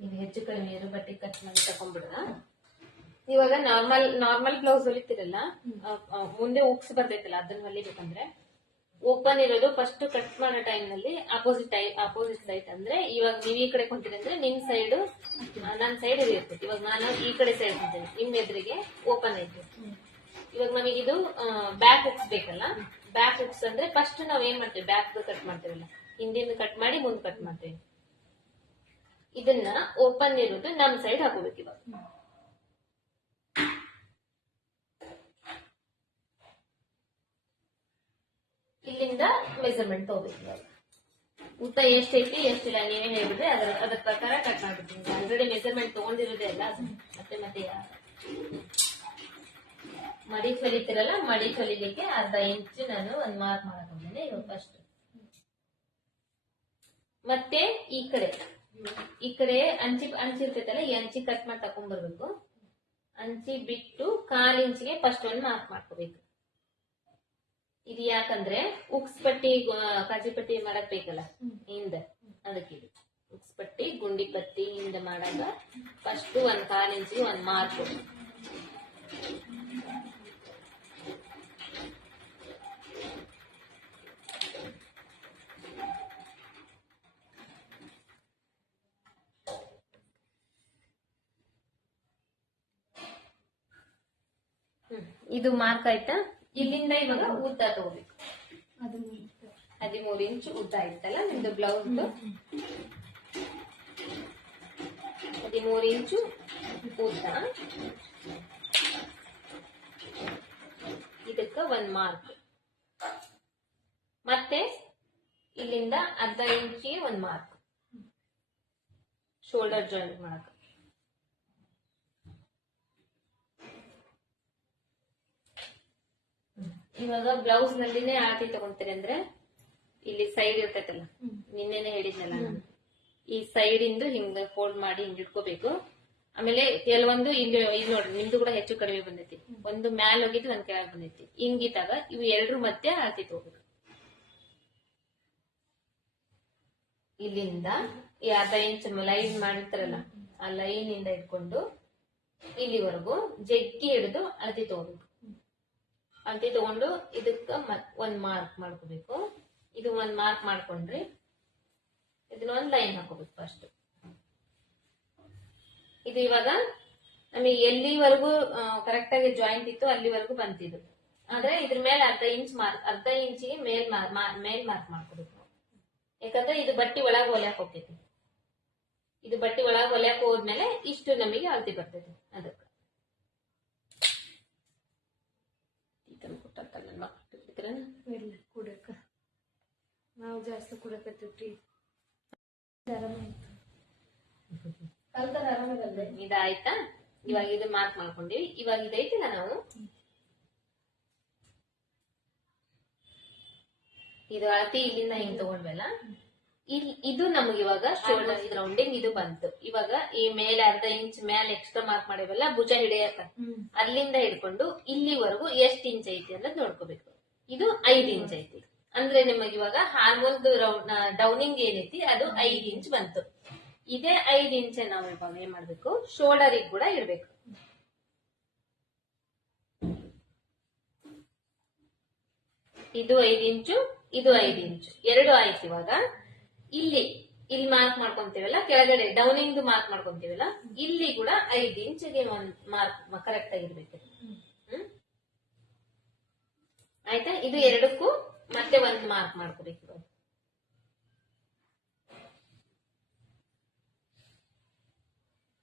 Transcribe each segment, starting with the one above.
ಇದು ಹೆಚ್ಚು ಕಡಿಮೆ ಇರೋ ಬಟ್ಟೆ ಕಟ್ ಮಾಡಿ ತಕೊಂಡ್ಬಿಡ ಇವಾಗ ನಾರ್ಮಲ್ ನಾರ್ಮಲ್ ಬ್ಲೌಸ್ ಹೊಲಿತಿರಲ್ಲ ಮುಂದೆ ಉಕ್ಸ್ ಬರ್ತೈತಲ್ಲ ಅದನ್ನ ಹೊಲಿಬೇಕಂದ್ರೆ ಓಪನ್ ಇರೋದು ಫಸ್ಟ್ ಕಟ್ ಮಾಡೋ ಟೈಮ್ನಲ್ಲಿ ಅಪೋಸಿಟ್ ಅಪೋಸಿಟ್ ಸೈಡ್ ಅಂದ್ರೆ ಇವಾಗ ನೀವ್ ಈ ಕಡೆ ಕುಂತೀರಿ ಅಂದ್ರೆ ನಿಮ್ ಸೈಡ್ ನನ್ನ ಸೈಡ್ ಇರ್ತೈತಿ ಇವಾಗ ನಾನು ಈ ಕಡೆ ಸೈಡ್ ಕುಂತೀನಿ ನಿಮ್ ಎದುರಿಗೆ ಓಪನ್ ಐತಿ ಇವಾಗ ನಮಗೆ ಇದು ಬ್ಯಾಕ್ ಉಕ್ಸ್ ಬೇಕಲ್ಲ ಬ್ಯಾಕ್ ಉಕ್ಸ್ ಅಂದ್ರೆ ಫಸ್ಟ್ ನಾವ್ ಏನ್ ಮಾಡ್ತೀವಿ ಬ್ಯಾಕ್ ಕಟ್ ಮಾಡ್ತೀವಲ್ಲ ಹಿಂದಿನ ಕಟ್ ಮಾಡಿ ಮುಂದ್ ಕಟ್ ಮಾಡ್ತೀವಿ. ಇದನ್ನ ಓಪನ್ ಇರೋದು ನಮ್ ಸೈಡ್ ಹಾಕೋಬೇಕು ಇವಾಗ. ಇಲ್ಲಿಂದ ಮೆಜರ್ಮೆಂಟ್ ತಗೋಬೇಕು. ಇವಾಗ ಊಟ ಎಷ್ಟೈತಿ ಎಷ್ಟಿಲ್ಲ ನೀವೇ ಹೇಳಿದ್ರೆ ಅದ್ರ ಅದ್ರ ಪ್ರಕಾರ ಕಟ್ ಮಾಡ್ಬಿಡ್ತೀನಿ. ಆಲ್ರೆಡಿ ಮೆಜರ್ಮೆಂಟ್ ತಗೊಂಡಿರೋದೇ ಅಲ್ಲ, ಮತ್ತೆ ಮತ್ತೆ ಮಡಿ ಕಲಿತಿರಲ್ಲ, ಮಡಿ ಕಲಿಲಿಕ್ಕೆ ಅರ್ಧ ಇಂಚ್ ನಾನು ಒಂದ್ ಮಾರ್ಕ್ ಮಾಡಕ್ ಇವಾಗ ಫಸ್ಟ್ ಮತ್ತೆ ಈ ಕಡೆ. ಈ ಕಡೆ ಅಂಚಿ ಅಂಚಿ ಇರ್ತೈತಲ್ಲ, ಈ ಅಂಚಿ ಕಟ್ ಮಾಡಿ ತಕೊಂಡ್ ಬರ್ಬೇಕು ಅಂಚಿ ಬಿಟ್ಟು ಕಾಲ್ ಇಂಚಿಗೆ ಫಸ್ಟ್ ಒಂದು ಮಾರ್ಕ್ ಮಾಡ್ಕೋಬೇಕು. ಇದು ಯಾಕಂದ್ರೆ ಉಕ್ಸ್ ಪಟ್ಟಿ ಕಾಜಿ ಪಟ್ಟಿ ಮಾಡಕ್ ಬೇಕಲ್ಲ, ಹಿಂದ. ಅದಕ್ಕೆ ಉಕ್ಸ್ ಪಟ್ಟಿ, ಗುಂಡಿ ಪಟ್ಟಿ ಹಿಂದ ಮಾಡಾಗ ಫಸ್ಟ್ ಒಂದ್ ಕಾಲ್ ಇಂಚಿಗೆ ಒಂದ್ ಮಾರ್ಕ್ ಹ್ಮ್. ಇದು ಮಾರ್ಕ್ ಆಯ್ತಾ? ಇಲ್ಲಿಂದ ಇವಾಗ ಉದ್ದ ತಗೋಬೇಕು. ಹದಿಮೂರು ಇಂಚು ಉದ್ದ ಆಯ್ತಲ್ಲ, ನಿಮ್ದು ಬ್ಲೌಸ್ ಹದಿಮೂರು ಇಂಚು ಉದ್ದ. ಇದಕ್ಕ ಒಂದ್ ಮಾರ್ಕ್ ಮತ್ತೆ ಇಲ್ಲಿಂದ ಅರ್ಧ ಇಂಚಿಗೆ ಒಂದ್ ಮಾರ್ಕ್ ಶೋಲ್ಡರ್ ಜಾಯಿಂಟ್ ಮಾಡಕ ಇವಾಗ ಬ್ಲೌಸ್ ನಲ್ಲಿನೇ ಆರತಿ ತಗೊಂತೀರಿ ಅಂದ್ರೆ ಇಲ್ಲಿ ಸೈಡ್ ಇರ್ತೈತಲ್ಲ ನಿನ್ನೆನೆ ಹೇಳಿದ್ನಲ್ಲ ನಾನು. ಈ ಸೈಡ್ ಇಂದು ಹಿಂಗ ಫೋಲ್ಡ್ ಮಾಡಿ ಹಿಂಗ್ ಇಟ್ಕೋಬೇಕು. ಆಮೇಲೆ ಕೆಲವೊಂದು ಇಲ್ಲಿ ಇಲ್ಲಿ ನೋಡ್ರಿ ನಿಮ್ದು ಕೂಡ ಹೆಚ್ಚು ಕಡಿಮೆ ಬಂದೈತಿ. ಒಂದು ಮ್ಯಾಲ್ ಹೋಗಿದ್ದು ಒಂದ್ ಕೆಳಗ್ ಬಂದೈತಿ. ಹಿಂಗಿದ್ದಾಗ ಇವು ಎರಡ್ರ ಮಧ್ಯೆ ಆರತಿ ತಗೋಬೇಕು. ಇಲ್ಲಿಂದ ಈ ಅರ್ಧ ಇಂಚ್ ಲೈನ್ ಮಾಡಿರ್ತಾರಲ್ಲ ಆ ಲೈನ್ ಇಂದ ಇಟ್ಕೊಂಡು ಇಲ್ಲಿವರೆಗೂ ಜಗ್ಗಿ ಹಿಡಿದು ಅಳತಿ ತಗೋಬೇಕು. ಅಳತಿ ತಗೊಂಡು ಇದಕ್ಕ ಒಂದ್ ಮಾರ್ಕ್ ಮಾಡ್ಕೋಬೇಕು. ಇದು ಒಂದ್ ಮಾರ್ಕ್ ಮಾಡ್ಕೊಂಡ್ರಿ ಇದನ್ನ ಒಂದ್ ಲೈನ್ ಹಾಕೋಬೇಕು ಫಸ್ಟ್ ಇದು ಇವಾಗ, ನಮಗೆ ಎಲ್ಲಿವರೆಗೂ ಕರೆಕ್ಟ್ ಆಗಿ ಜಾಯಿಂಟ್ ಇತ್ತು ಅಲ್ಲಿವರೆಗೂ ಬಂತಿದ್ದು ಆದ್ರೆ ಇದ್ರ ಮೇಲೆ ಅರ್ಧ ಇಂಚ್ ಮಾರ್ಕ್ ಅರ್ಧ ಇಂಚಿಗೆ ಮೇಲ್ ಮೇಲ್ ಮಾರ್ಕ್ ಮಾಡ್ಕೋಬೇಕು. ಯಾಕಂದ್ರೆ ಇದು ಬಟ್ಟಿ ಒಳಗ ಹೊಲ್ಯಾಕ್ ಹೋಗ್ತೈತಿ. ಇದು ಬಟ್ಟಿ ಒಳಗ ಹೊಲ್ಯಾಕ್ ಹೋದ್ಮೇಲೆ ಇಷ್ಟು ನಮಗೆ ಅಳತಿ ಬರ್ತೈತಿ. ಅದಕ್ಕ ಈ ತಂದ್ ಕೊಟ್ಟಾರ್ತಲ್ಲ ನನ್ ಇಲ್ಲ ಕುಡಕ ನಾವು ಜಾಸ್ತಿ ಕುಡಕತ್ತೀವಿ ಕಲ್ತಾರ ಇದಾಯ್ತಾ ಇವಾಗ ಇದು ಮಾರ್ಕ್ ಮಾಡ್ಕೊಂಡಿವಿ. ಇವಾಗ ಇದೈತಿಲ್ಲ ನಾವು? ಇದು ಅಳತಿ ಇಲ್ಲಿಂದ ಹಿಂಗ್ ತಗೊಂಡ್ವಲ್ಲ? ಇದು ನಮ್ಗೆ ಇವಾಗ ಶೋಲ್ಡರ್ ರೌಂಡಿಂಗ್ ಇದು ಬಂತು. ಇವಾಗ ಈ ಮೇಲೆ ಅರ್ಧ ಇಂಚ್ ಮೇಲೆ ಎಕ್ಸ್ಟ್ರಾ ಮಾರ್ಕ್ ಮಾಡಿವಲ್ಲ ಭುಜ ಹಿಡಿಯಕ? ಅಲ್ಲಿಂದ ಹಿಡ್ಕೊಂಡು ಇಲ್ಲಿವರೆಗೂ ಎಷ್ಟ್ ಇಂಚ್ ಐತಿ ಅನ್ನೋದು ನೋಡ್ಕೋಬೇಕು. ಇದು ಐದ್ ಇಂಚ್ ಐತಿ. ಅಂದ್ರೆ ನಿಮಗೆ ಇವಾಗ ಹಾರ್ಮೋನ್ ಡೌನಿಂಗ್ ಏನೈತಿ, ಅದು ಐದ್ ಇಂಚ್ ಬಂತು. ಇದೇ ಐದ್ ಇಂಚ್ ನಾವು ಇವಾಗ ಏನ್ ಮಾಡ್ಬೇಕು? ಶೋಲ್ಡರಿಗೆ ಕೂಡ ಇಡ್ಬೇಕು. ಇದು ಐದು ಇಂಚು, ಇದು ಐದು ಇಂಚು. ಎರಡು ಆಯ್ತು ಇವಾಗ. ಇಲ್ಲಿ ಇಲ್ಲಿ ಮಾರ್ಕ್ ಮಾಡ್ಕೊಂತೀವಲ್ಲ? ಕೆಳಗಡೆ ಡೌನಿಂಗ್ ಮಾರ್ಕ್ ಮಾಡ್ಕೊಂತೀವಲ್ಲ? ಇಲ್ಲಿ ಕೂಡ ಐದು ಇಂಚಿಗೆ ಒಂದ್ ಮಾರ್ಕ್ ಕರೆಕ್ಟ್ ಆಗಿರ್ಬೇಕು ಆಯ್ತಾ? ಇದು ಎರಡಕ್ಕೂ ಮತ್ತೆ ಒಂದ್ ಮಾರ್ಕ್ ಮಾಡ್ಕೋಬೇಕು.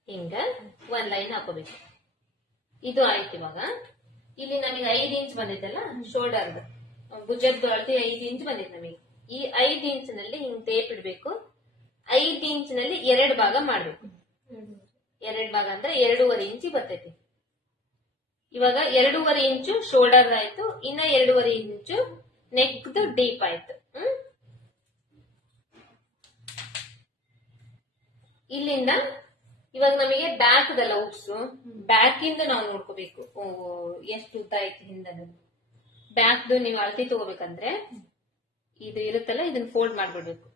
ಹಿಂಗ ಒಂದ್ ಲೈನ್ ಹಾಕೋಬೇಕು. ಇದು ಆಯ್ತು ಇವಾಗ. ಇಲ್ಲಿ ನಮಗೆ ಐದ್ ಇಂಚ್ ಬಂದಿತ್ತಲ್ಲ ಶೋಲ್ಡರ್ ಭುಜದ್ದು ಅಳತೆ ಐದ್ ಇಂಚ್ ಬಂದಿತ್ತು ನಮಗೆ. ಈ ಐದ್ ಇಂಚ್ನಲ್ಲಿ ಹಿಂಗ್ ಟೇಪ್ ಇಡ್ಬೇಕು. ಐದ್ ಇಂಚ್ನಲ್ಲಿ ಎರಡ್ ಭಾಗ ಮಾಡ್ಬೇಕು. ಎರಡ್ ಭಾಗ ಅಂದ್ರೆ ಎರಡೂವರೆ ಇಂಚಿ ಬರ್ತೈತಿ. ಇವಾಗ ಎರಡೂವರೆ ಇಂಚು ಶೋಲ್ಡರ್ ಆಯ್ತು, ಇನ್ನ ಎರಡೂವರೆ ಇಂಚು ನೆಕ್ದು ಡೀಪ್ ಆಯ್ತು. ಇಲ್ಲಿಂದ ಇವಾಗ ನಮಗೆ ಬ್ಯಾಕ್ ದಲ್ಲ ಉಪ್ಸು. ಬ್ಯಾಕ್ ಇಂದ ನಾವು ನೋಡ್ಕೋಬೇಕು. ಎಷ್ಟು ಉದ್ದ ಐತಿ ಹಿಂದನು. ಬ್ಯಾಕ್ದು ನೀವು ಅಳತಿ ತಗೋಬೇಕಂದ್ರೆ ಇದು ಇರುತ್ತಲ್ಲ, ಇದನ್ನ ಫೋಲ್ಡ್ ಮಾಡ್ಬಿಡ್ಬೇಕು.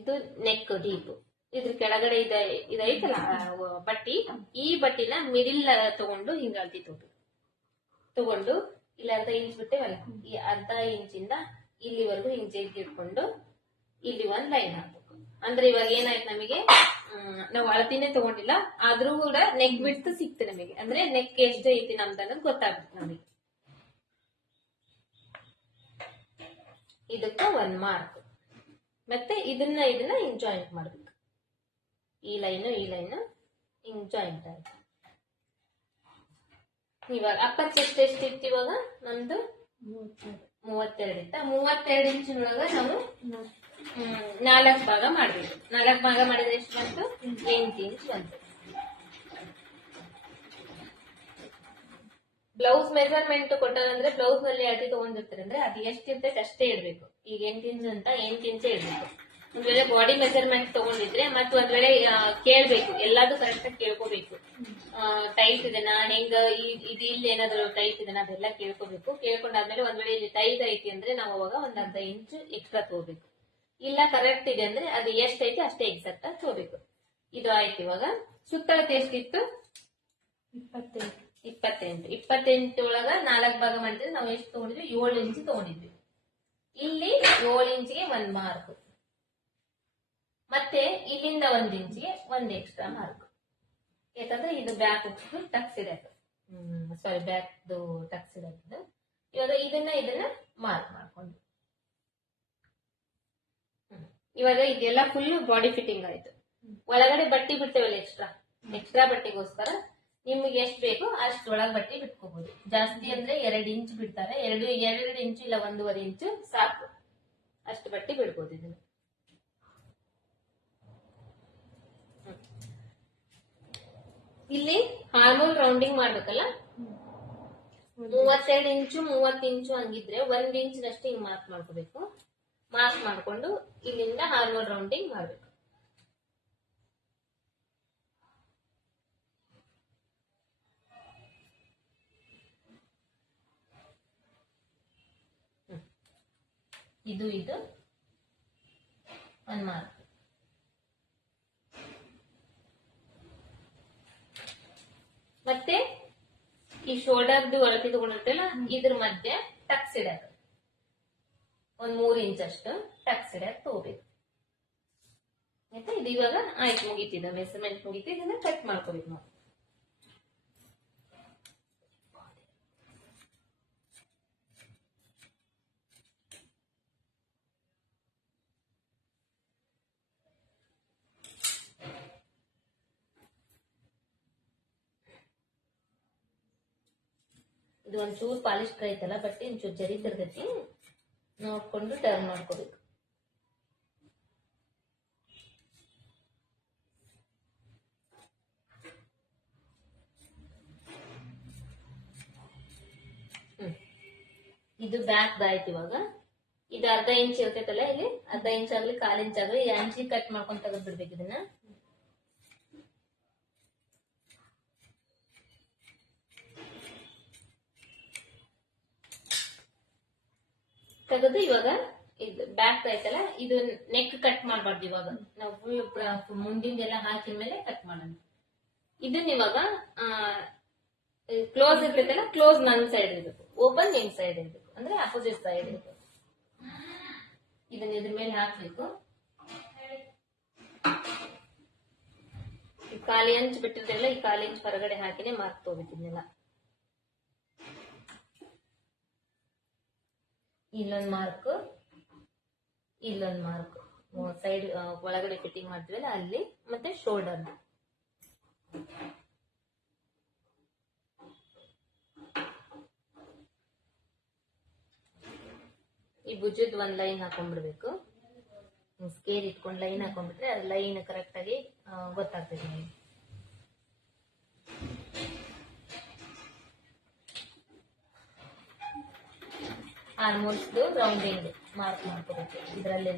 ಇದು ನೆಕ್ ಡೀಪ್ ಇದ್ರ ಕೆಳಗಡೆ ಇದ, ಇದೈತಲ್ಲ ಬಟ್ಟಿ. ಈ ಬಟ್ಟಿನ ಮಿಡಿಲ್ ತಗೊಂಡು ಹಿಂಗ ಅಳ್ತಿ ತೋಟು ತಗೊಂಡು ಇಲ್ಲಿ ಅರ್ಧ ಇಂಚ್ ಬಿಟ್ಟೇವಲ್ಲ, ಈ ಅರ್ಧ ಇಂಚಿಂದ ಇಲ್ಲಿವರೆಗೂ ಹಿಂಗ್ ಜಗ್ಗಿ ಇಟ್ಕೊಂಡು ಇಲ್ಲಿ ಒಂದ್ ಲೈನ್ ಹಾಕ್ಬೇಕು. ಅಂದ್ರೆ ಇವಾಗ ಏನಾಯ್ತು ನಮಗೆ ನಾವು ಅಳತಿನೇ ತಗೊಂಡಿಲ್ಲ, ಆದ್ರೂ ಕೂಡ ನೆಕ್ ಬಿಡ್ತು ಸಿಕ್ತು ನಮಗೆ. ಅಂದ್ರೆ ನೆಕ್ ಎಷ್ಟು ಐತಿ ನಮ್ದು ಅನ್ನೋದು ಗೊತ್ತಾಗ್ಬೇಕು ನಮಗೆ. ಇದಕ್ಕ ಒಂದ್ ಮಾರ್ಕ್ ಮತ್ತೆ ಇದನ್ನ ಇದನ್ನ ಜಾಯಿಂಟ್ ಮಾಡ್ಬೇಕು. ಈ ಲೈನು ಈ ಲೈನು ಹಿಂಗ್ ಜಾಯಿಂಟ್ ಆಯ್ತು. ಇವಾಗ ಅಪ್ಪರ್ ಚೆಸ್ಟ್ ಎಷ್ಟು ಇತ್ತು ಇವಾಗ? ನಮ್ದು ಮೂವತ್ತೆರಡು ಇತ್ತ? ಮೂವತ್ತೆರಡು ಇಂಚಿನೊಳಗ ನಾವು ನಾಲ್ಕು ಭಾಗ ಮಾಡ್ಬೇಕು. ನಾಲ್ಕು ಭಾಗ ಮಾಡಿದ್ರೆ ಎಷ್ಟು ಬಂತು? ಎಂಟು ಇಂಚ್ ಬಂತು. ಬ್ಲೌಸ್ ಮೆಜರ್ಮೆಂಟ್ ಕೊಟ್ಟಾರಂದ್ರೆ ಬ್ಲೌಸ್ನಲ್ಲಿ ಅಳತೆ ತಗೊಂಡಿರ್ತಾರೆ ಅಂದ್ರೆ ಅದು ಎಷ್ಟು ಇರ್ತೈತೆ ಅಷ್ಟೇ ಇರ್ಬೇಕು ಈಗ ಎಂಟು ಇಂಚ್ ಅಂತ ಎಂಟು ಇಂಚೇ ಇಡ್ಬೇಕು. ಒಂದ್ ವೇಳೆ ಬಾಡಿ ಮೆಜರ್ಮೆಂಟ್ ತಗೊಂಡಿದ್ರೆ ಮತ್ತು ಒಂದ್ ವೇಳೆ ಕೇಳ್ಬೇಕು. ಎಲ್ಲಾದ್ರು ಕರೆಕ್ಟ್ ಆಗಿ ಕೇಳ್ಕೋಬೇಕು. ಟೈಟ್ ಇದೆನಾ? ಹೆಂಗ? ಈ- ಇದು ಇಲ್ಲಿ ಏನಾದ್ರು ಟೈಟ್ ಇದೆನಾ? ಅದೆಲ್ಲ ಕೇಳ್ಕೋಬೇಕು. ಕೇಳ್ಕೊಂಡಾದ್ಮೇಲೆ ಒಂದ್ ವೇಳೆ ಇಲ್ಲಿ ಟೈಟ್ ಐತಿ ಅಂದ್ರೆ ನಾವು ಅವಾಗ ಒಂದ್ ಅರ್ಧ ಇಂಚ್ ಎಕ್ಸ್ಟ್ರಾ ತಗೋಬೇಕು. ಇಲ್ಲ ಕರೆಕ್ಟ್ ಇದೆ ಅಂದ್ರೆ ಅದು ಎಷ್ಟ್ ಐತಿ ಅಷ್ಟೇ ಎಕ್ಸಾಕ್ಟ್ ಆಗಿ ತಗೋಬೇಕು. ಇದು ಆಯ್ತು ಇವಾಗ. ಸುತ್ತಳತೆ ಎಷ್ಟಿತ್ತು? ಇಪ್ಪತ್ತೆಂಟು ಇಪ್ಪತ್ತೆಂಟು. ಇಪ್ಪತ್ತೆಂಟು ಒಳಗ ನಾಲ್ಕು ಭಾಗ ಮಾಡಿದ್ರೆ ನಾವು ಎಷ್ಟು ತಗೊಂಡಿದ್ವಿ? ಏಳು ಇಂಚ್ ತಗೊಂಡಿದ್ವಿ. ಇಲ್ಲಿ ಏಳು ಇಂಚಿಗೆ ಒಂದ್ ಮಾರ್ಕ್ ಮತ್ತೆ ಇಲ್ಲಿಂದ ಒಂದ್ ಇಂಚಿಗೆ ಒಂದ್ ಎಕ್ಸ್ಟ್ರಾ ಮಾರ್ಕ್ ಯಾಕಂದ್ರೆ ಇದು ಬ್ಯಾಕ್ ಟಕ್ಸ್ ಇದೆ ಸಾರಿ ಬ್ಯಾಕ್ ಟಕ್ಸ್ ಇದೆ ಇವಾಗ ಇದನ್ನ ಇದನ್ನ ಮಾರ್ಕ್ ಮಾಡ್ಕೊಂಡು. ಇವಾಗ ಇದೆಲ್ಲ ಫುಲ್ ಬಾಡಿ ಫಿಟ್ಟಿಂಗ್ ಆಯ್ತು. ಒಳಗಡೆ ಬಟ್ಟಿ ಬಿಡ್ತೇವಲ್ಲ ಎಕ್ಸ್ಟ್ರಾ ಎಕ್ಸ್ಟ್ರಾ ಬಟ್ಟೆಗೋಸ್ಕರ ನಿಮ್ಗೆ ಎಷ್ಟು ಬೇಕು ಅಷ್ಟೊಳಗೆ ಬಟ್ಟೆ ಬಿಟ್ಕೋಬಹುದು ಜಾಸ್ತಿ ಅಂದ್ರೆ ಎರಡು ಇಂಚ್ ಬಿಡ್ತಾರೆ. ಎರಡು ಎರಡು ಇಂಚು ಇಲ್ಲ ಒಂದೂವರೆ ಇಂಚು ಸಾಕು. ಅಷ್ಟು ಬಟ್ಟೆ ಬಿಡ್ಬೋದು ಇದನ್ನ. ಇಲ್ಲಿ ಹಾರ್ಮೋನ್ ರೌಂಡಿಂಗ್ ಮಾಡ್ಬೇಕಲ್ಲ? ಮೂವತ್ತೆರಡು ಇಂಚು, ಮೂವತ್ತು ಇಂಚು ಹಂಗಿದ್ರೆ ಒಂದ್ ಇಂಚಿನಷ್ಟು ಹಿಂಗ್ ಮಾರ್ಕ್ ಮಾಡ್ಕೋಬೇಕು. ಮಾರ್ಕ್ ಮಾಡ್ಕೊಂಡು ಇಲ್ಲಿಂದ ಹಾರ್ಮೋನ್ ರೌಂಡಿಂಗ್ ಮಾಡ್ಬೇಕು. ಇದು ಇದು. ಒಂದ್ ಮಾರ್ಕ್ ಮತ್ತೆ ಈ ಶೋಲ್ಡರ್ದು ಒಳತಿ ತಗೊಂಡಿರ್ತಲ್ಲ ಇದ್ರ ಮಧ್ಯೆ ಟಕ್ಸ್ ಇಡಕ್ ಒಂದ್ ಮೂರ್ ಇಂಚ್ ಅಷ್ಟು ಟಕ್ಸ್ ಇಡಕ್ ತಗೋಬೇಕು. ಆಯ್ತಾ? ಇದು ಇವಾಗ ಆಯ್ತು ಮುಗೀತಿದ ಮೆಸರ್ಮೆಂಟ್ ಮುಗೀತಿ ಇದನ್ನ ಕಟ್ ಮಾಡ್ಕೋಬೇಕು ನಾವು. ಒಂಚೂರು ಪಾಲಿಶ್ ಐತಲ್ಲ, ಬಟ್ಟೆ ಒಂಚೂರು ಜರಿ ತಿರ್ತೈತಿ ನೋಡ್ಕೊಂಡು ಟರ್ನ್ ಮಾಡ್ಕೋಬೇಕು. ಇದು ಬ್ಯಾಕ್ ಆಯ್ತು ಇವಾಗ. ಇದು ಅರ್ಧ ಇಂಚ್ ಇರ್ತೈತಲ್ಲ ಇಲ್ಲಿ? ಅರ್ಧ ಇಂಚ್ ಆಗ್ಲಿ, ಕಾಲ್ ಇಂಚ್ ಆಗ್ಲಿ ಅಂಚಿ ಕಟ್ ಮಾಡ್ಕೊಂಡ್ ತೆಗೆದ್ ಬಿಡ್ಬೇಕು ಇದನ್ನ. ತೆಗೆದು ಇವಾಗ ಇದು ಬ್ಯಾಕ್ ಐತಲ್ಲ ಇದು ನೆಕ್ ಕಟ್ ಮಾಡಬಾರ್ದು ಇವಾಗ. ನಾವು ಫುಲ್ ಮುಂದಿಂದೆಲ್ಲ ಹಾಕಿದ ಮೇಲೆ ಕಟ್ ಮಾಡೋಣ. ಇದನ್ನ ಇವಾಗ ಕ್ಲೋಸ್ ಇರ್ತೈತಲ್ಲ ಕ್ಲೋಸ್ ನನ್ ಸೈಡ್ ಇರ್ಬೇಕು. ಓಪನ್ ನಿಮ್ ಸೈಡ್ ಇರ್ಬೇಕು. ಅಂದ್ರೆ ಅಪೋಸಿಟ್ ಸೈಡ್ ಇರ್ಬೇಕು. ಇದನ್ನ ಇದ್ರ ಮೇಲೆ ಹಾಕ್ಬೇಕು. ಈ ಖಾಲಿ ಅಂಚ್ ಬಿಟ್ಟಿರ್ತಿರಲ್ಲ ಈ ಖಾಲಿ ಅಂಚ್ ಹೊರಗಡೆ ಹಾಕಿನೇ ಮಾರ್ಕ್ ತಗೋಬೇಕು ಇಲ್ಲೊಂದ್ ಮಾರ್ಕ್ ಇಲ್ಲೊಂದು ಮಾರ್ಕ್ ಸೈಡ್ ಒಳಗಡೆ ಫಿಟ್ಟಿಂಗ್ ಮಾಡ್ತೀವಲ್ಲ ಅಲ್ಲಿ ಮತ್ತೆ ಶೋಲ್ಡರ್ ಈ ಭುಜದ ಒಂದ್ ಲೈನ್ ಹಾಕೊಂಡ್ಬಿಡ್ಬೇಕು. ಸ್ಕೇರ್ ಇಟ್ಕೊಂಡು ಲೈನ್ ಹಾಕೊಂಡ್ಬಿಟ್ರೆ ಅದು ಲೈನ್ ಕರೆಕ್ಟ್ ಆಗಿ ಗೊತ್ತಾಗ್ತದೆ ನಿಮಗೆ. ಆಲ್ಮೋಸ್ಟ್ ರೌಂಡಿಂಗ್ ಮಾರ್ಕ್ ಮಾಡ್ಕೋಬೇಕು ಇದರಲ್ಲೇ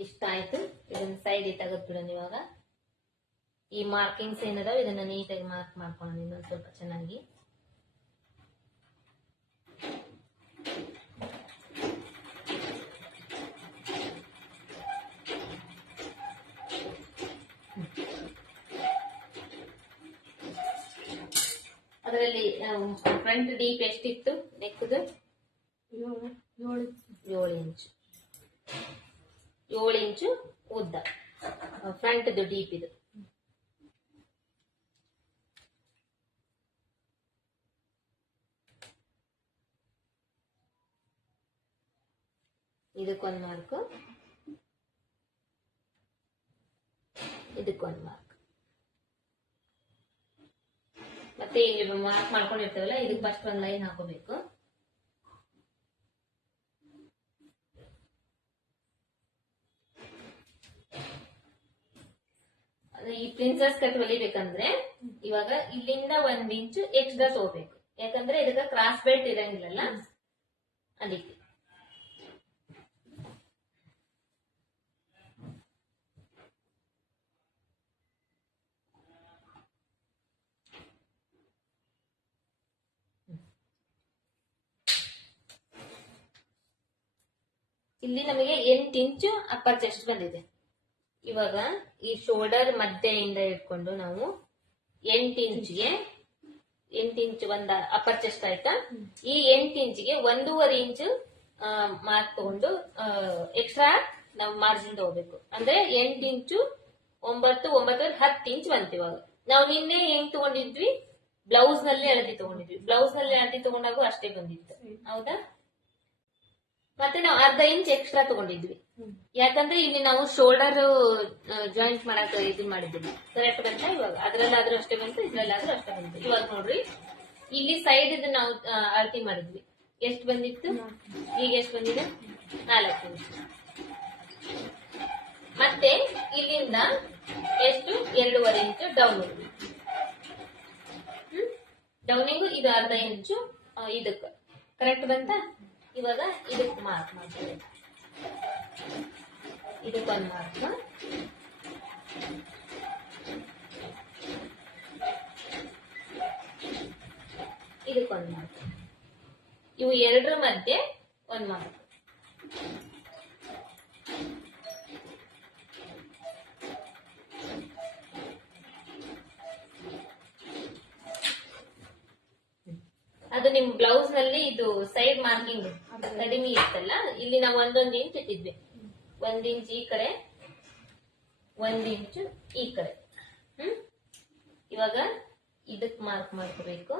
ಇಷ್ಟ ಆಯ್ತು? ಇದನ್ನ ಸೈಡ್ ತೆಗೆದು ಬಿಡೋಣ ಇವಾಗ. ಈ ಮಾರ್ಕಿಂಗ್ಸ್ ಏನದಾವ, ಇದನ್ನ ನೀಟಾಗಿ ಮಾರ್ಕ್ ಮಾಡ್ಕೊಳ್ಳೋಣ ಇನ್ನೊಂದು ಸ್ವಲ್ಪ ಚೆನ್ನಾಗಿ. ಅದರಲ್ಲಿ ಫ್ರಂಟ್ ಡೀಪ್ ಎಷ್ಟಿತ್ತು ನೆಕ್ದು ಏಳು ಇಂಚು. ಏಳು ಇಂಚು. ಉದ್ದ. ಫ್ರಂಟ್ದು ಡೀಪ್ ಇದು. ಇದಕ್ಕೊಂದು ಮಾರ್ಕು. ಇದಕ್ಕೊಂದು ಮಾರ್ಕ್. ಮತ್ತೆ ಮಾರ್ಕ್ ಮಾಡ್ಕೊಂಡಿರ್ತೇವಲ್ಲ, ಇದಕ್ಕೆ ಫಸ್ಟ್ ಒಂದು ಲೈನ್ ಹಾಕೋಬೇಕು ಈ ಪ್ರಿನ್ಸಸ್ ಕಟ್ ಹೊಲಿಬೇಕಂದ್ರೆ ಇವಾಗ ಇಲ್ಲಿಂದ ಒಂದ್ ಇಂಚು ಎಕ್ಸ್ಟ್ರಾ ತಗೋಬೇಕು ಯಾಕಂದ್ರೆ ಇದಕ್ಕೆ ಕ್ರಾಸ್ ಬೆಲ್ಟ್ ಇರಂಗಿಲ್ಲಲ್ಲ? ಅದಕ್ಕೆ. ಇಲ್ಲಿ ನಮಗೆ ಎಂಟು ಇಂಚು ಅಪ್ಪರ್ ಚೆಸ್ಟ್ ಬಂದಿದೆ? ಇವಾಗ ಈ ಶೋಲ್ಡರ್ ಮಧ್ಯೆಯಿಂದ ಇಟ್ಕೊಂಡು ನಾವು ಎಂಟು ಇಂಚ್ಗೆ ಎಂಟು ಇಂಚ್ ಒಂದ ಅಪ್ಪರ್ ಚೆಸ್ಟ್ ಆಯ್ತಾ? ಈ ಎಂಟು ಇಂಚ್ಗೆ ಒಂದೂವರೆ ಇಂಚು ಮಾರ್ಕ್ ತಗೊಂಡು ಎಕ್ಸ್ಟ್ರಾ ನಾವು ಮಾರ್ಜಿನ್ ತಗೋಬೇಕು. ಅಂದ್ರೆ ಎಂಟು ಇಂಚು ಒಂಬತ್ತು ಒಂಬತ್ತು ಹತ್ತು ಇಂಚ್ ಬಂತು ಇವಾಗ. ನಾವು ನಿನ್ನೆ ಹೆಂಗ್ ತಗೊಂಡಿದ್ವಿ? ಬ್ಲೌಸ್ನಲ್ಲಿ ಅಳತಿ ತಗೊಂಡಿದ್ವಿ. ಬ್ಲೌಸ್ನಲ್ಲಿ ಅಳತಿ ತಗೊಂಡಾಗ ಅಷ್ಟೇ ಬಂದಿತ್ತು. ಹೌದಾ? ಮತ್ತೆ ನಾವು ಅರ್ಧ ಇಂಚ್ ಎಕ್ಸ್ಟ್ರಾ ತಗೊಂಡಿದ್ವಿ. ಯಾಕಂದ್ರೆ ಇಲ್ಲಿ ನಾವು ಶೋಲ್ಡರ್ ಜಾಯಿಂಟ್ ಮಾಡಕ್ ಇದು ಮಾಡಿದ್ವಿ ಕರೆಕ್ಟ್ ಅಂತ ಇವಾಗ. ಅದ್ರಲ್ಲಾದ್ರೂ ಅಷ್ಟೇ ಬಂತು ಇದ್ರಲ್ಲಾದ್ರೂ ಅಷ್ಟೇ ಬಂತು. ಇವಾಗ ನೋಡ್ರಿ ಇಲ್ಲಿ ಸೈಡ್ ಇದು ನಾವು ಅಳತಿ ಮಾಡಿದ್ವಿ. ಎಷ್ಟು ಬಂದಿತ್ತು? ಈಗ ಎಷ್ಟು ಬಂದಿದೆ? ನಾಲ್ಕು. ಇಂಚ್ ಮತ್ತೆ ಇಲ್ಲಿಂದ ಎಷ್ಟು? ಎರಡೂವರೆ ಇಂಚು ಡೌನ್ ಡೌನಿಂಗು ಇದು ಅರ್ಧ ಇಂಚು ಇದಕ್ಕೆ. ಕರೆಕ್ಟ್ ಬಂತ? ಇವಾಗ ಇದಕ್ಕೆ ಮಾರ್ಕ್ ಮಾಡ್ತೀವಿ. ಇದಕ್ಕೊಂದು ಮಾರ್ಕ್ ಇದಕ್ಕೊಂದು ಮಾರ್ಕ್ ಇವು ಎರಡರ ಮಧ್ಯೆ ಒಂದು ಮಾರ್ಕ್ ಅದು ನಿಮ್ ಬ್ಲೌಸ್ನಲ್ಲಿ ಇದು ಸೈಡ್ ಮಾರ್ಕಿಂಗ್ ಕಡಿಮೆ ಇತ್ತಲ್ಲ, ಇಲ್ಲಿ ನಾವು ಒಂದೊಂದು ಇಂಚ್ ಇಟ್ಟಿದ್ವಿ. ಒಂದ್ ಇಂಚ್ ಈ ಕಡೆ, ಒಂದ್ ಇಂಚ್ ಈ ಕಡೆ. ಹ್ಮ್? ಇವಾಗ ಇದಕ್ ಮಾರ್ಕ್ ಮಾಡ್ಕೋಬೇಕು.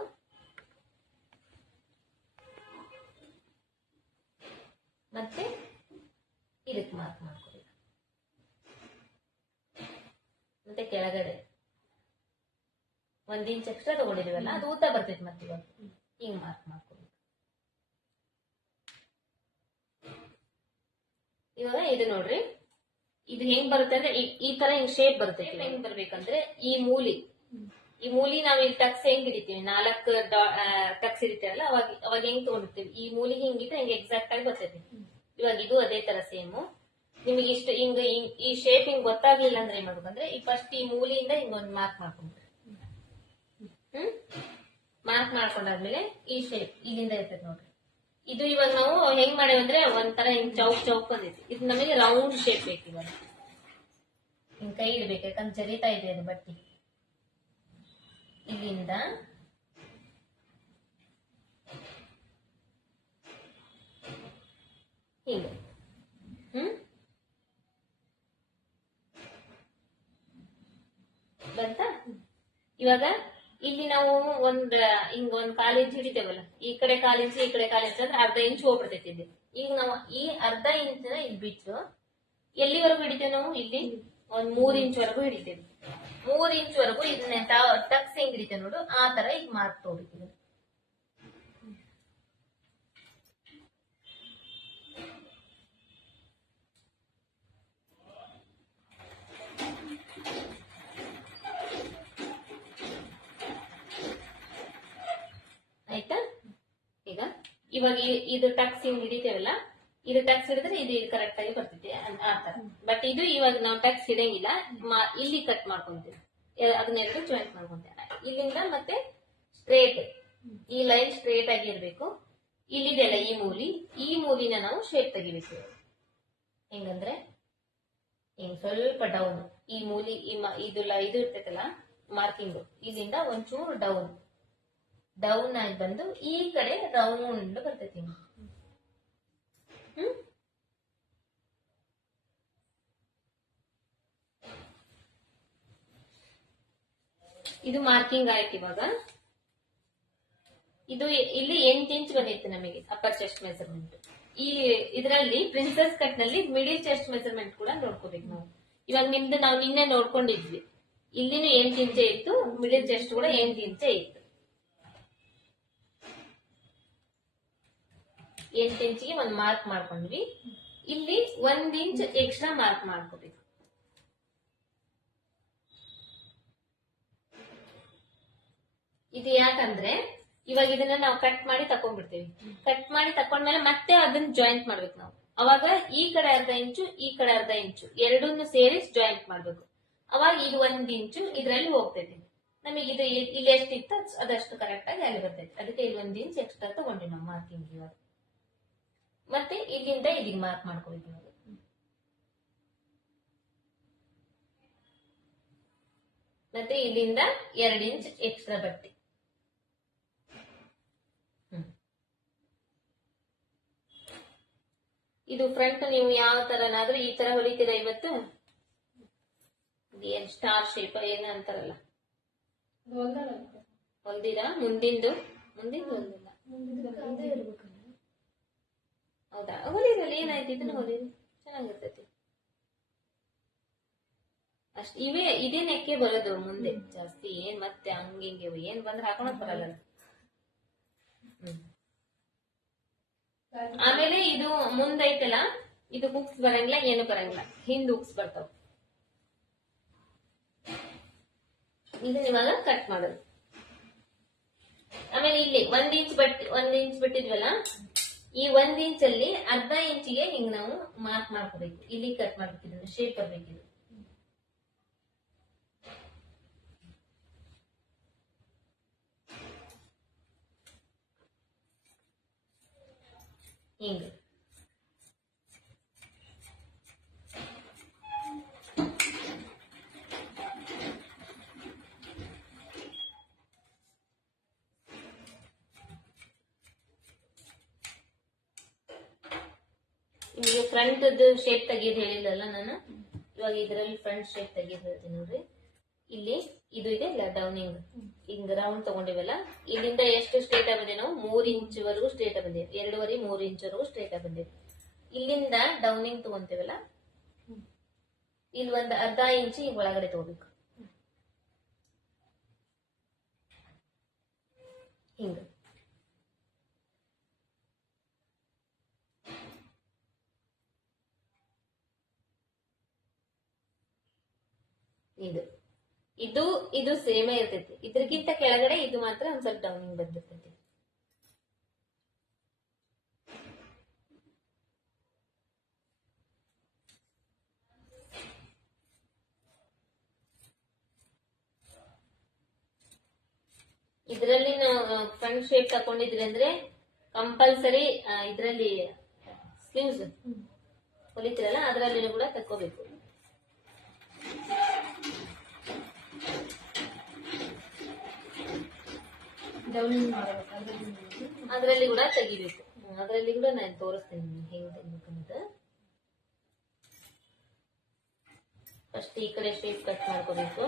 ಮತ್ತೆ ಇದಕ್ ಮಾರ್ಕ್ ಮಾಡ್ಕೋಬೇಕು. ಮತ್ತೆ ಕೆಳಗಡೆ. ಒಂದ್ ಇಂಚ್ ಎಕ್ಸ್ಟ್ರಾ ತಗೊಂಡಿದೀವಲ್ಲ, ಅದು ಊತ ಬರ್ತೈತಿ ಮತ್ತೆ ಇವಾಗ ಹಿಂಗ್ ಮಾರ್ಕ್ ಮಾಡ್ಕೋಬೇಕು? ಇವಾಗ ಇದು ನೋಡ್ರಿ. ಇದು ಹೆಂಗ್ ಬರುತ್ತೆ ಅಂದ್ರೆ ಈ- ತರ ಹಿಂಗ್ ಶೇಪ್ ಬರುತ್ತೆ ಹೆಂಗ್ ಬರ್ಬೇಕಂದ್ರೆ ಈ ಮೂಲಿ. ಈ ಮೂಲಿ ನಾವ್ ಇಲ್ಲಿ ಟಕ್ಸ್ ಹೆಂಗ್ ಹಿಡಿತೀವಿ? ನಾಲ್ಕು ಟಕ್ಸ್ ಹಿಡಿತೀವಲ್ಲ ಅವಾಗ ಅವಾಗ ಹೆಂಗ್ ತಗೊಂಡಿರ್ತೀವಿ? ಈ ಮೂಲಿ ಹಿಂಗಿದ್ರೆ ಹಿಂಗ್ ಎಕ್ಸಾಕ್ಟ್ ಆಗಿ ಬರ್ತೈತಿ. ಇವಾಗ ಇದು ಅದೇ ತರ ಸೇಮ್ ನಿಮಗೆ ಇಷ್ಟು ಹಿಂಗ್ ಹಿಂಗ್- ಈ ಶೇಪ್ ಹಿಂಗ್ ಗೊತ್ತಾಗ್ಲಿಲ್ಲ ಅಂದ್ರೆ ಏನ್ ಮಾಡ್ಬೇಕಂದ್ರೆ ಈ ಫಸ್ಟ್ ಈ ಮೂಲಿಯಿಂದ ಹಿಂಗ್ ಒಂದ್ ಮಾರ್ಕ್ ಮಾಡ್ಕೊಂಡ್ರಿ ಹ್ಮ್? ಮಾರ್ಕ್ ಮಾಡ್ಕೊಂಡಾದ್ಮೇಲೆ ಈ ಶೇಪ್ ಇಲ್ಲಿಂದ ಇರ್ತೈತೆ ನೋಡ್ರಿ. ಇದು ಇವಾಗ ನಾವು ಹೆಂಗ್ ಮಾಡೇವಂದ್ರೆ ಒಂಥರ ಹಿಂಗ್ ಚೌಕ್ ಚೌಕ್ ಬಂದೈತಿ ಇದು ನಮಗೆ ರೌಂಡ್ ಶೇಪ್ ಬೇಕು ಇವಾಗ. ಹಿಂಗ್ ಕೈ ಇಡ್ಬೇಕು, ಯಾಕಂದ್ರೆ ಜರಿತಾ ಇದೆ ಅದು ಬಟ್ಟಿ. ಇಲ್ಲಿಂದ ಹೀಗೆ. ಹ್ಮ್? ಬಂತ? ಇವಾಗ ಇಲ್ಲಿ ನಾವು ಒಂದ್, ಹಿಂಗ್ ಒಂದ್ ಕಾಲೇಜ್ ಹಿಡಿತೇವಲ್ಲ? ಈ ಕಡೆ ಕಾಲೇಜ್ ಈ ಕಡೆ ಕಾಲೇಜ್ ಅಂದ್ರೆ ಅರ್ಧ ಇಂಚ್ ಹೋಗ್ಬಿಡ್ತೈತಿ ಈಗ ನಾವು ಈ ಅರ್ಧ ಇಂಚ್ ಇಲ್ಲಿ ಬಿಟ್ಟು ಎಲ್ಲಿವರೆಗೂ ಹಿಡಿತೇವೆ ನಾವು? ಇಲ್ಲಿ ಒಂದ್ ಮೂರ್ ಇಂಚ್ ವರೆಗೂ ಹಿಡಿತೇವೆ. ಮೂರ್ ಇಂಚ್ ವರೆಗೂ ಇದನ್ನ ಟಕ್ಸ್ ಹೆಂಗ್ ಹಿಡಿತೇವೆ ನೋಡು. ಆ ತರ ಈಗ ಮಾರ್ಕ್ ತಗೋಬೇಕು ಆಯ್ತಾ ಈಗ ಇವಾಗ ಇದು ಟಕ್ಸ್ ಹಿಂಗ್ ಹಿಡಿತೇವಲ್ಲ? ಇದು ಟ್ಯಾಕ್ಸ್ ಹಿಡಿದ್ರೆ ಇದು ಕರೆಕ್ಟ್ ಆಗಿ ಬರ್ತೈತೆ ಆತರ ಬಟ್ ಇದು ಇವಾಗ ನಾವು ಟ್ಯಾಕ್ಸ್ ಹಿಡಂಗಿಲ್ಲ. ಇಲ್ಲಿ ಕಟ್ ಮಾಡ್ಕೊಂತೀವಿ. ಅದನ್ನೆರಡು ಜಾಯಿಂಟ್ ಮಾಡ್ಕೊಂತೀವಿ. ಇಲ್ಲಿಂದ ಮತ್ತೆ ಸ್ಟ್ರೇಟ್ ಈ ಲೈನ್ ಸ್ಟ್ರೇಟ್ ಆಗಿ ಇರ್ಬೇಕು. ಇಲ್ಲಿದೆಯಲ್ಲ ಈ ಮೂಲಿ. ಈ ಮೂಲಿನ ನಾವು ಶೇಪ್ ತೆಗಿಬೇಕು. ಹೆಂಗಂದ್ರೆ? ಹಿಂಗ್ ಸ್ವಲ್ಪ ಡೌನ್ ಈ ಮೂಲಿ ಈ ಇದು ಇದು ಇರ್ತೈತಲ್ಲ ಮಾರ್ಕಿಂಗ್ ಇಲ್ಲಿಂದ ಒಂಚೂರು ಡೌನ್ ಡೌನ್ ಆಗಿ ಬಂದು ಈ ಕಡೆ ರೌಂಡ್ ಬರ್ತೈತಿ. ಹ್ಮ್? ಇದು ಮಾರ್ಕಿಂಗ್ ಆಯ್ತು ಇವಾಗ. ಇದು ಇಲ್ಲಿ ಎಂಟು ಇಂಚ್ ಬಂದಿತ್ತು ನಮಗೆ ಅಪ್ಪರ್ ಚೆಸ್ಟ್ ಮೆಸರ್ಮೆಂಟ್ ಈ ಇದರಲ್ಲಿ ಪ್ರಿನ್ಸಸ್ ಕಟ್ನಲ್ಲಿ ಮಿಡಿಲ್ ಚೆಸ್ಟ್ ಮೆಸರ್ಮೆಂಟ್ ಕೂಡ ನೋಡ್ಕೋಬೇಕು ನಾವು. ಇವಾಗ ನಿಮ್ದು ನಾವು ನಿನ್ನೆ ನೋಡ್ಕೊಂಡಿದ್ವಿ. ಇಲ್ಲಿನೂ ಎಂಟು ಇಂಚೆ ಇತ್ತು ಮಿಡಿಲ್ ಚೆಸ್ಟ್ ಕೂಡ ಎಂಟು ಇಂಚೆ ಇತ್ತು. ಎಂಟು ಇಂಚಿಗೆ ಒಂದು ಮಾರ್ಕ್ ಮಾಡ್ಕೊಂಡ್ವಿ. ಇಲ್ಲಿ ಒಂದ್ ಇಂಚ್ ಎಕ್ಸ್ಟ್ರಾ ಮಾರ್ಕ್ ಮಾಡ್ಕೋಬೇಕು. ಇದು ಯಾಕಂದ್ರೆ ಇವಾಗ ಇದನ್ನ ನಾವು ಕಟ್ ಮಾಡಿ ತಕೊಂಡ್ಬಿಡ್ತೀವಿ ಕಟ್ ಮಾಡಿ ತಕೊಂಡ್ಮೇಲೆ ಮತ್ತೆ ಅದನ್ನ ಜಾಯಿಂಟ್ ಮಾಡ್ಬೇಕು ನಾವು. ಅವಾಗ ಈ ಕಡೆ ಅರ್ಧ ಇಂಚು, ಈ ಕಡೆ ಅರ್ಧ ಇಂಚು ಎರಡನ್ನು ಸೇರಿ ಜಾಯಿಂಟ್ ಮಾಡ್ಬೇಕು. ಅವಾಗ ಇದು ಒಂದ್ ಇಂಚು ಇದ್ರಲ್ಲಿ ಹೋಗ್ತೈತಿ. ನಮಗೆ ಇದು ಇಲ್ಲಿ ಎಷ್ಟಿತ್ತು ಅದಷ್ಟು ಕರೆಕ್ಟ್ ಆಗಿ ಅಲ್ಲಿ ಬರ್ತೈತಿ. ಅದಕ್ಕೆ ಇಲ್ಲಿ ಒಂದ್ ಇಂಚ್ ಎಕ್ಸ್ಟ್ರಾ ತಗೊಂಡ್ವಿ ನಾವು ಮಾರ್ಕಿಂಗ್ ಇವಾಗ. ಮತ್ತೆ ಇಲ್ಲಿಂದ ಇಲ್ಲಿಗೆ ಮಾರ್ಕ್ ಮಾಡ್ಕೋಬೇಕು ನೋಡಿ ಮತ್ತೆ ಇಲ್ಲಿಂದ ಎರಡು ಇಂಚ್ ಎಕ್ಸ್ಟ್ರಾ ಬಟ್ಟೆ. ಇದು ಫ್ರಂಟ್ ನೀವು ಯಾವ ತರನಾದ್ರೂ ಈ ತರ ಹೊಲಿತೀರಾ ಇವತ್ತು? ಏನ್ ಸ್ಟಾರ್ ಶೇಪ್ ಏನ ಅಂತಾರಲ್ಲ? ಹೊಲ್ದಿರಾ ಮುಂದಿಂದು? ಮುಂದಿಂದು? ಇರ್ಬೇಕಲ್ಲ ಹೌದಾ? ಹೊಲಿರಲ್ಲಿ ಏನಾಯ್ತು? ಇದನ್ನ ಹೊಲಿರಿ ಚೆನ್ನಾಗಿರ್ತೈತಿ. ಅಷ್ಟ್ ಇವೇ, ಇದೇ ನೆಕ್ಕೆ ಬರೋದು ಮುಂದೆ. ಜಾಸ್ತಿ ಏನ್ ಮತ್ತೆ ಹಂಗಿಂಗೆ ಏನ್ ಬಂದ್ರೆ ಹಾಕೊಳಕ್ ಬರಲ್ಲ. ಆಮೇಲೆ ಇದು ಮುಂದೈತಲ್ಲ? ಇದು ಹುಕ್ಸ್ ಬರಂಗಿಲ್ಲ, ಏನು ಬರಂಗಿಲ್ಲ. ಹಿಂದ್ ಹುಕ್ಸ್ ಬರ್ತಾವ. ಇದನ್ನ ಇವಾಗ ಕಟ್ ಮಾಡೋದು. ಆಮೇಲೆ ಇಲ್ಲಿ ಒಂದ್ ಇಂಚ್ ಬಟ್, ಒಂದ್ ಇಂಚ್ ಬಿಟ್ಟಿದ್ವಲ್ಲ? ಈ ಒಂದ್ ಇಂಚ್ ಅಲ್ಲಿ ಅರ್ಧ ಇಂಚಿಗೆ ಹಿಂಗ್ ನಾವು ಮಾರ್ಕ್ ಮಾಡ್ಕೋಬೇಕು. ಇಲ್ಲಿ ಕಟ್ ಮಾಡ್ಬೇಕು ಶೇಪ್ ಬರ್ಬೇಕಿದು. ಹಿಂಗ ನಿಮಗೆ ಫ್ರಂಟ್ ಶೇಪ್ ತೆಗಿಯೋದು ಹೇಳಿಲ್ಲಲ್ಲ ನಾನು? ಇವಾಗ ಇದರಲ್ಲಿ ಫ್ರಂಟ್ ಶೇಪ್ ತೆಗಿಯೋದು ಹೇಳ್ತೀನಿ ನೋಡ್ರಿ. ಇಲ್ಲಿ ಇದು ಇದೆ ಡೌನಿಂಗ್ ಹಿಂಗ್ ರೌಂಡ್ ತಗೊಂಡಿವಲ್ಲ? ಇಲ್ಲಿಂದ ಎಷ್ಟು ಸ್ಟ್ರೇಟ್ ಬಂದಿದೆ ನಾವು? ಮೂರ್ ಇಂಚ್ ವರೆಗೂ ಸ್ಟ್ರೇಟ್ ಬಂದಿದೆ. ಎರಡೂವರೆ, ಮೂರ್ ಇಂಚ್ ವರೆಗೂ ಸ್ಟ್ರೇಟ್ ಬಂದಿದೆ. ಇಲ್ಲಿಂದ ಡೌನಿಂಗ್ ತಗೊಂತೀವಲ್ಲ? ಇಲ್ಲಿ ಒಂದ್ ಅರ್ಧ ಇಂಚ್ ಈಗ ಒಳಗಡೆ ತಗೋಬೇಕು. ಹಿಂಗ. ಇದು. ಇದು ಇದು ಸೇಮೇ ಇರ್ತೈತಿ. ಇದ್ರಗಿಂತ ಕೆಳಗಡೆ ಇದು ಮಾತ್ರ ಒಂದ್ ಸ್ವಲ್ಪ ಡೌನಿಂಗ್ ಬಂದಿರ್ತೈತಿ. ಇದರಲ್ಲಿ ನಾವು ಫ್ರಂಟ್ ಶೇಪ್ ತಕೊಂಡಿದ್ರಿ ಅಂದ್ರೆ ಕಂಪಲ್ಸರಿ ಇದರಲ್ಲಿ ಸ್ಲೀವ್ಸ್ ಹೊಲಿತಿರಲ್ಲ ಅದರಲ್ಲಿ ಕೂಡ ತಕ್ಕೋಬೇಕು. ಅದ್ರಲ್ಲಿ ಕೂಡ ತೆಗಿಬೇಕು. ಅದರಲ್ಲಿ ಕೂಡ ನಾನು ತೋರಿಸ್ತೀನಿ ಹೇಗೆ ತೆಗಿಬೇಕಂತ. ಫಸ್ಟ್ ಈ ಕಡೆ ಶೇಪ್ ಕಟ್ ಮಾಡ್ಕೋಬೇಕು.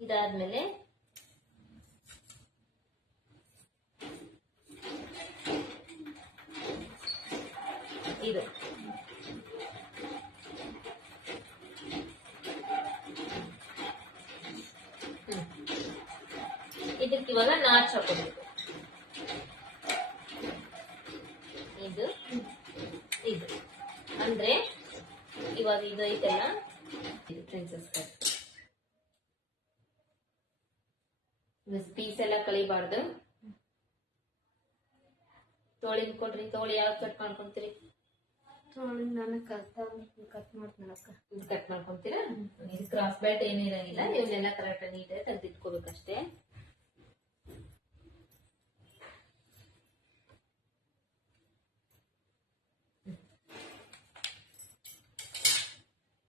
ಇದಾದ್ಮೇಲೆ ಇದು ಇದು. ಅಂದ್ರೆ ಇವಾಗ ಇದು ಐತಲ್ಲ ಇದು ಪ್ರಿನ್ಸಸ್ ಕಟ್ ಪೀಸ್ ಎಲ್ಲ ಕಳಿಬಾರ್ದು. ತೋಳಿ ಕೊಡ್ರಿ ತೋಳಿ ಯಾವ್ದು ಕಟ್ ಮಾಡ್ಕೊಂತೀರಿ? ತೋಳಿ ನಾನು ಕಟ್ ಕಟ್ ಮಾಡ್ತೀನಿ ಕಟ್ ಮಾಡ್ಕೊಂತೀರಾ? ಕ್ರಾಸ್ ಬ್ಯಾಟ್ ಏನಿರಂಗಿಲ್ಲ ಇವನ್ನೆಲ್ಲ ಕರೆಕ್ಟ್ ನೀಟಾಗಿ ತೆಗೆದಿಟ್ಕೋಬೇಕಷ್ಟೇ.